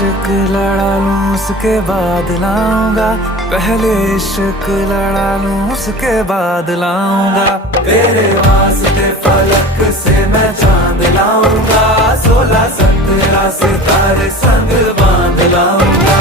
इश्क लड़ा लूं उसके बाद लाऊंगा, पहले इश्क लड़ा लूं उसके बाद लाऊंगा। तेरे वास्ते फलक से मैं चांद लाऊंगा, 16-17 सितारे संग बांध लाऊंगा।